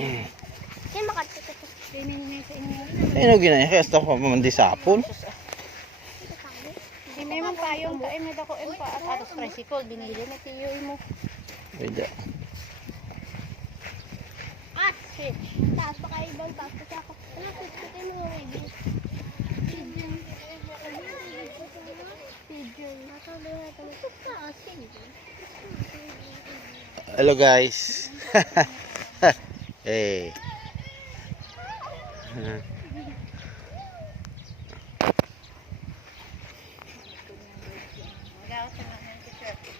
Kaya makatutok. Ano ginaya? Kaya stop pa mamandi sapon. Hindi may man payong ka, may dako pa at atos tricycle, binili na tiyo mo. Pwede. Ah, shit. Taas pa kayo doon, taas pa ako. Ano, kutkutay mo nga baby. Pigeon. Pigeon. Nasabi nga ito. Taas, pigeon. Hello guys. Hey.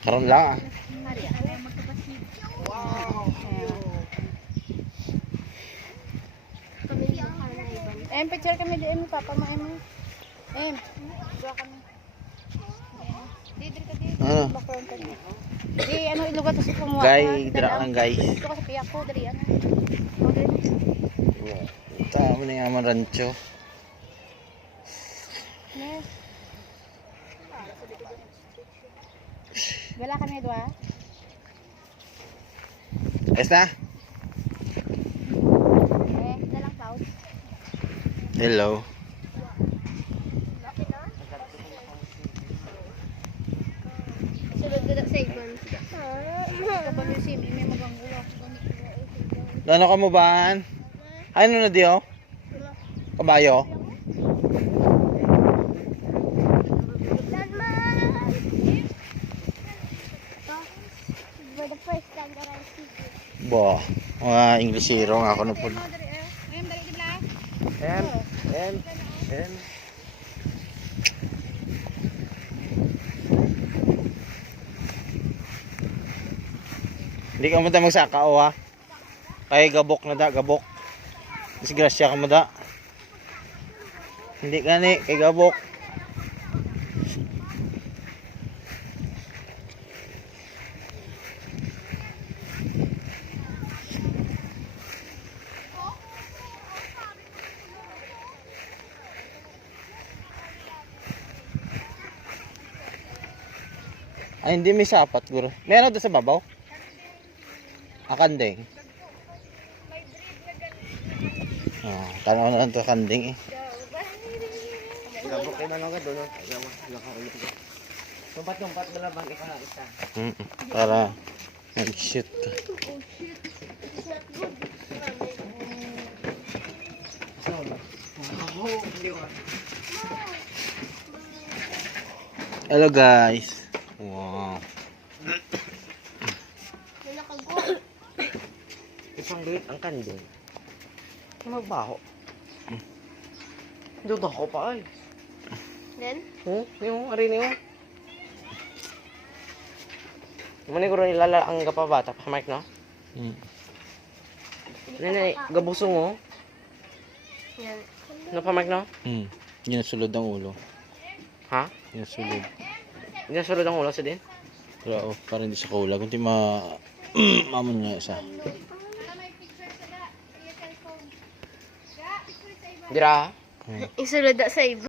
Karon lang ah. Picture kami di papa mo dua kami. Ano? Di ano ilugat sa kumuha. Guys, dira lang guys. Ito kasi piyak ko dali ano. Tama na yung rancho. Yes. Wala kami dua. Ayos na? Dalang pouch. Hello. Sulod ko sa ibon. Kapag yung sim, may maganggulo. Ano ka mo ba? Ano na diyo? Kabayo? For the first time that I see you. Bo, mga Inglesero nga ako na po. M. Hindi ka mo da magsaka o ha? Kaya gabok na da, gabok. Disgrasya ka mo da. Hindi gani, kay gabok. Ay, hindi may sapat, guro. Meron doon sa babaw? Akanding. Tanaw na lang ito kanding eh. Gabok kayo na lang ka doon. Tumpat-tumpat na lang bang isa. Para mag-shoot ka. Hello guys. Wow. Isang liit ang kanding. Magbaho. Doon ako pa ay. Then? Yung arin yun. Maniguro nilala ang kapabata pa Mike no? Nene, gabuso mo. Yan. No pa Mike no? Yun sulod ang ulo. Ha? Yun sulod. Hindi na sulod ang ulo sa din? Pero para hindi sa kaula. Kunti mamon nga isa. Dira. Isulod sa ibon.